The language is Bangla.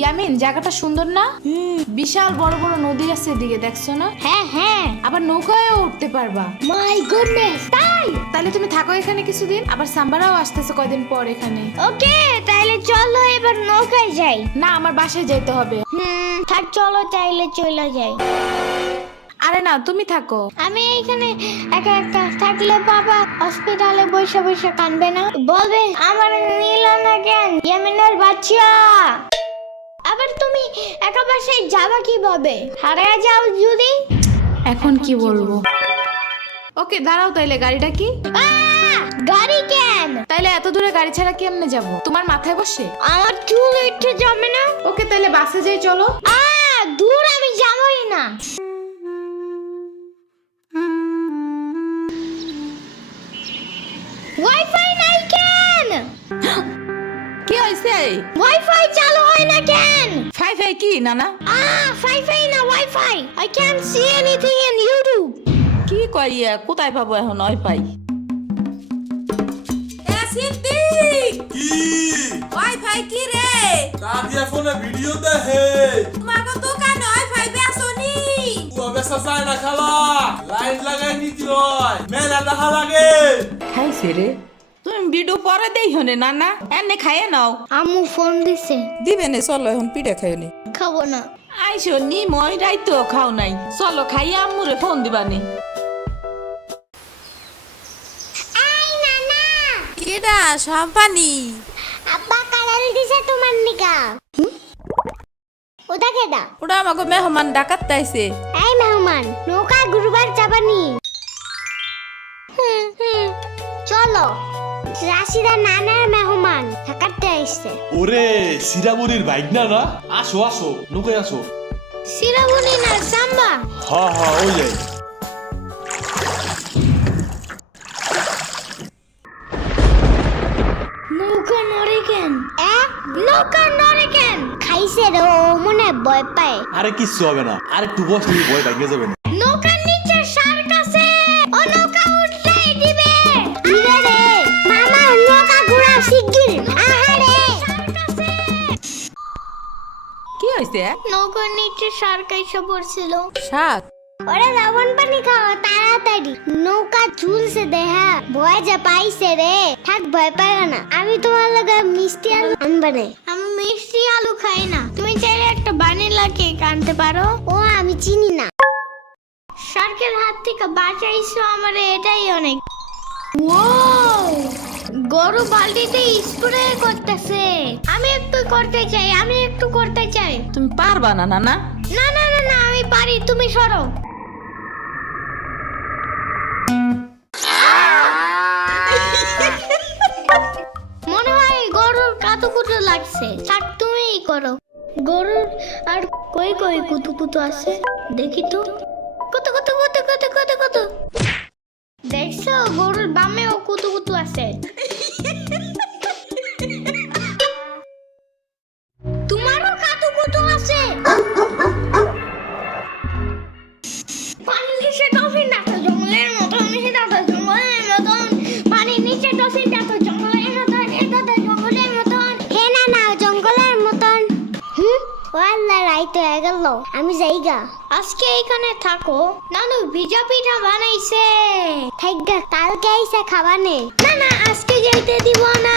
ইয়ামিন, জায়গাটা সুন্দর না? বিশাল বড় বড় নদী আছে এদিকে, দেখছো না? হ্যাঁ হ্যাঁ। আবার নৌকায়ও উঠতে পারবা। মাই গুডনেস, তাই? তাহলে তুমি থাকো এখানে কিছুদিন, আবার সাম্বারাও আসতেছে কয়দিন পর এখানে। ওকে, তাহলে চলো এবার নৌকায় যাই। না, আমার বাসায় যেতে হবে। থাক, চলো তাইলে চলে যাই। আরে না, তুমি থাকো। আমি এখানে একা একা থাকলে বাবা হসপিটালে বসে বসে কাঁদবে না? বলবে আমার নিল না কেন ইয়ামিনের বাচ্চা। আবার তুমি একা বাসায় যাবা কিভাবে? হারিয়ে যাও যদি। এখন কি বলবো? ওকে দাঁড়াও, তাইলে গাড়িটা কি? গাড়ি কেন? তাইলে এত দূরে গাড়ি ছাড়া কেমনে যাব? তোমার মাথায় বসে? আমার চুল উঠে যাবে না? ওকে তাইলে বাসে যাই, চলো। দূর আমি যাবই না। ওয়াইফাই নাই কেন? কি হইছে? ওয়াইফাই চালু হয় না কেন? ফাই কি নানা? ওয়াইফাই না, wifi. I can't see anything in YouTube. কি করিয়া কোথায় পাবো এখন ওয়াইফাই? কি ওয়াইফাই কি রে? কাদিয়া ফোনে ভিডিও দেখে তোমাকে দোকানে ওয়াইফাই বেসনি? ও বেসা যায় না খালা, লাইট লাগাই নিতে হয়, মেলা দেখা লাগে। খাইছে রে? তুমি ভিডিও পরে দেই হনে নানা, এনে খাইয়ে নাও। আম্মু ফোন দিছে। দিবে নে, চলো এখন পিঠা খাইও নি। খাবো না। আইসো নি, মই রাইতো খাও নাই। চলো খাইয়া আম্মুরে ফোন দিবানি। আই নানা, কেডা সম্পানি? আব্বা কালার দিছে তোমার নিকা। ওটা কেডা? ওটা আমাকে মেহমান ডাকাত তাইছে। এই মেহমান, নৌকা ঘুরবার যাবানি? চলো, রাশিদা নানার মেহমান থাকাতে আইছে। ওরে সিরামুনির বাইক না না, আসো আসো নৌকায় আসো। সিরাবুনি না সাম্বা। হ্যাঁ হ্যাঁ ওই যাই। নৌকা নড়ে কেন? নৌকা নড়ে কেন? খাইছে রে, ও মনে ভয় পায়। আরে কিচ্ছু হবে না, আরে একটু বস, তুমি ভয় ভেঙে যাবে না। নৌকার নিচে শার্ক আছে, ও নৌকা উঠতেই দিবে। দিবে রে মামা, নৌকা ঘোরা শিগগির। আহারে শার্ক আছে। কি হইছে? নৌকার নিচে শার্ক এসে পড়ছিল। শাক? ওরে লবণ পানি খাও তাড়াতাড়ি, নৌকা ঝুলছে দেহা। ভয় যে পাইছে রে, থাক ভয় পাইও না। আমি তোমার লগে মিষ্টি আলু আনবানে। আমি মিষ্টি আলু খাই না। তুমি চাইলে একটা ভ্যানিলা কেক আনতে পারো। ও আমি চিনি না। শার্কের হাত থেকে বাঁচাইছো আমারে, এটাই অনেক। ওয়াও, গরু বালতিতে স্প্রে করতেছে। আমি একটু করতে চাই, আমি একটু করতে চাই। তুমি পারবা না নানা? না না না না, আমি পারি, তুমি সরো। মনে হয় গরুর কাতুকুতু লাগছে। থাক, তুমিই করো। গরুর আর কই কই কুতুকুতু আছে দেখি তো। কুতু কুতু কুতু কুতু কুতু কুতু। দেখছো, গরুর বামেও কুতুকুতু আছে। তোমারও কাতুকুতু আছে। পানির নিচে ডলফিন ডাকতো জঙ্গলের মতন, নিচে ডাকতো জঙ্গলের মতন। পানির নিচে ডলফিন ডাকতো জঙ্গলের মতন, এটা তো জঙ্গলের মতন। হে না না, জঙ্গলের মতন। ও আল্লাহ, রাইত হয়ে গেল, আমি যাইগা। আজকে এখানে থাকো। নানু ভিজা পিঠা বানাইছে, থাইগা কালকে আইসা খাবানে। না না, আজকে যাইতে দিব না।